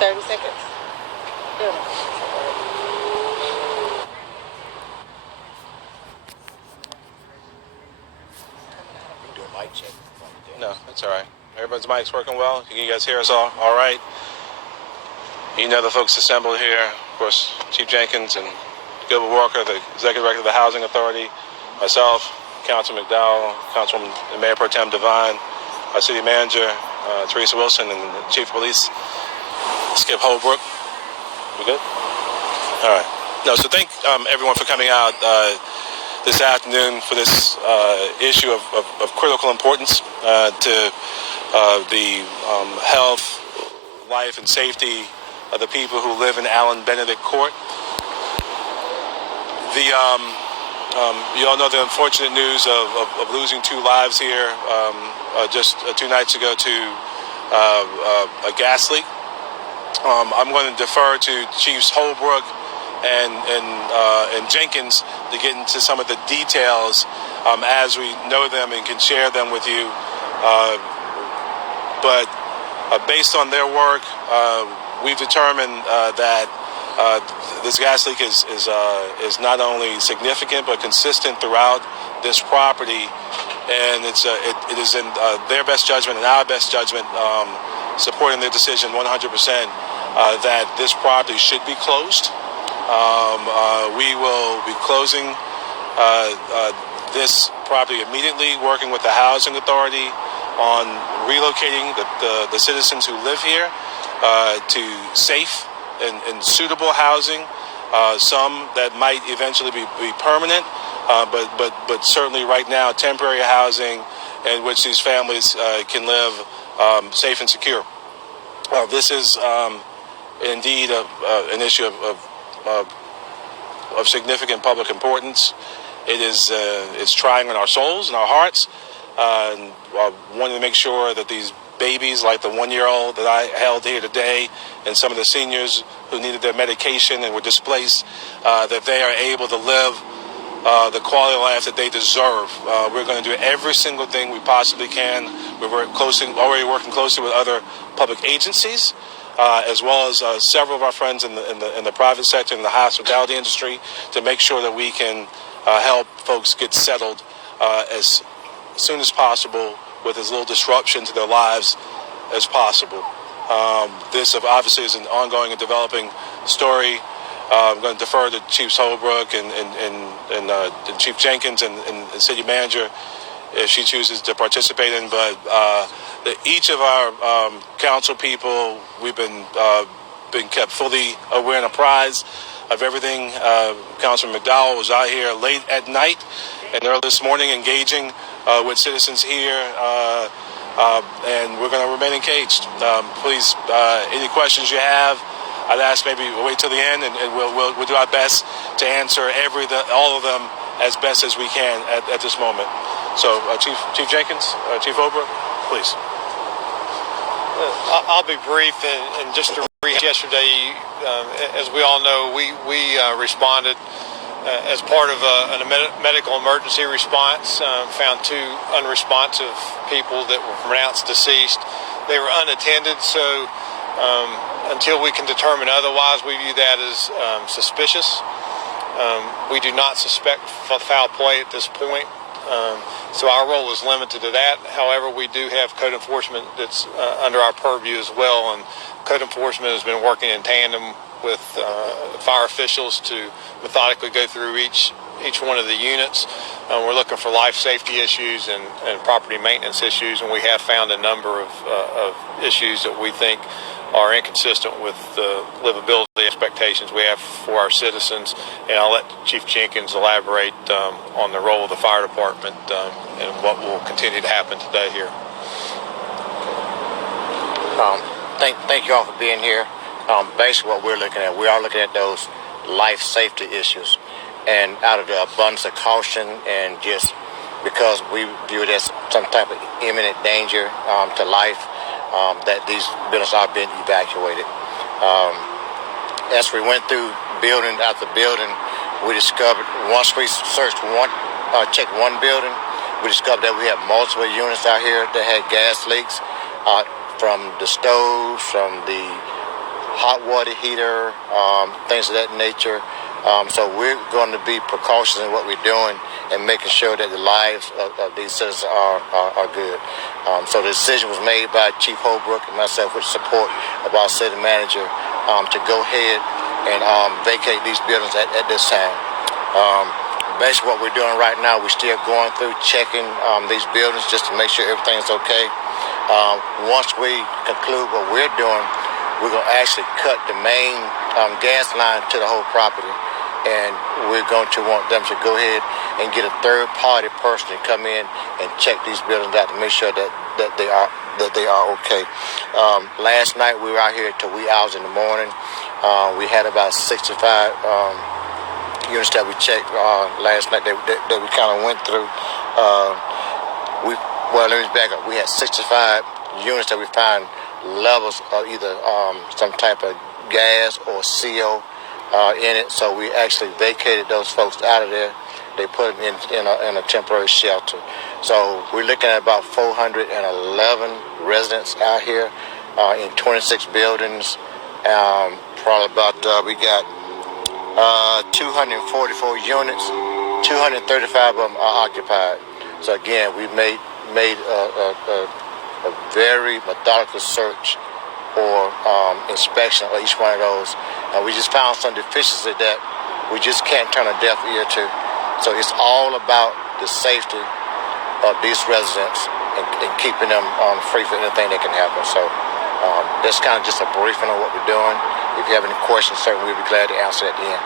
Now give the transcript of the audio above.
30 seconds. Yeah. Do a mic check. No, that's all right. Everybody's mic's working well. Can you guys hear us all right? You know the folks assembled here. Of course, Chief Jenkins and Gilbert Walker, the Executive Director of the Housing Authority, myself, Councilman McDowell, Councilwoman and Mayor Pro Tem Devine, our City Manager, Teresa Wilson, and the Chief of Police, Skip Holbrook. We good? All right. No, so thank everyone for coming out this afternoon for this issue of critical importance to the health, life, and safety of the people who live in Allen Benedict Court. You all know the unfortunate news of losing 2 lives here just 2 nights ago to a gas leak. I'm going to defer to Chiefs Holbrook and Jenkins to get into some of the details as we know them and can share them with you. But based on their work, we've determined that this gas leak is not only significant but consistent throughout this property, and it is in their best judgment and our best judgment, supporting their decision 100% that this property should be closed. We will be closing this property immediately, working with the Housing Authority on relocating the citizens who live here to safe and suitable housing, some that might eventually be permanent, but certainly right now temporary housing in which these families can live safe and secure. This is indeed an issue of significant public importance. It's trying on our souls and our hearts. And I wanted to make sure that these babies, like the 1-year-old that I held here today, and some of the seniors who needed their medication and were displaced, that they are able to live the quality of life that they deserve. We're going to do every single thing we possibly can. We're already working closely with other public agencies, as well as several of our friends in the private sector, in the hospitality industry, to make sure that we can help folks get settled as soon as possible with as little disruption to their lives as possible. This obviously is an ongoing and developing story. I'm going to defer to Chiefs Holbrook and Chief Jenkins and City Manager if she chooses to participate in. But each of our council people, we've been kept fully aware and apprised of everything. Councilman McDowell was out here late at night and early this morning engaging with citizens here, and we're going to remain engaged. Please, any questions you have, I'd ask maybe wait till the end, and we'll do our best to answer all of them as best as we can at this moment. So, Chief Jenkins, Chief Holbrook, please. I'll be brief, and just to read yesterday, as we all know, we responded as part of a medical emergency response, found 2 unresponsive people that were pronounced deceased. They were unattended, so until we can determine otherwise, we view that as suspicious. We do not suspect foul play at this point, so our role is limited to that. However, we do have code enforcement that's under our purview as well, and code enforcement has been working in tandem with fire officials to methodically go through each one of the units. We're looking for life safety issues and property maintenance issues, and we have found a number of issues that we think are inconsistent with the livability expectations we have for our citizens. And I'll let Chief Jenkins elaborate on the role of the fire department and what will continue to happen today here. Thank you all for being here. Basically what we're looking at, we are looking at those life safety issues. And out of the abundance of caution and just because we view it as some type of imminent danger to life, that these buildings are being evacuated. As we went through building after building, we discovered, once we checked one building, we discovered that we have multiple units out here that had gas leaks from the stoves, from the hot water heater, things of that nature. So we're going to be precautious in what we're doing and making sure that the lives of these citizens are good. So the decision was made by Chief Holbrook and myself with support of our city manager to go ahead and vacate these buildings at this time. Basically what we're doing right now, we're still going through checking these buildings just to make sure everything's okay. Once we conclude what we're doing, we're going to actually cut the main gas line to the whole property. And we're going to want them to go ahead and get a third-party person to come in and check these buildings out to make sure that they are okay. Last night we were out here till wee hours in the morning. We had about 65 units that we checked last night that we kind of went through. Let me back up. We had 65 units that we found levels of either some type of gas or CO in it. So we actually vacated those folks out of there. They put them in a temporary shelter. So we're looking at about 411 residents out here in 26 buildings. Probably about we got 244 units. 235 of them are occupied. So again, we made a very methodical search or inspection of each one of those. And we just found some deficiency that we just can't turn a deaf ear to. So it's all about the safety of these residents and keeping them free for anything that can happen. So that's kind of just a briefing on what we're doing. If you have any questions, certainly we'll be glad to answer at the end.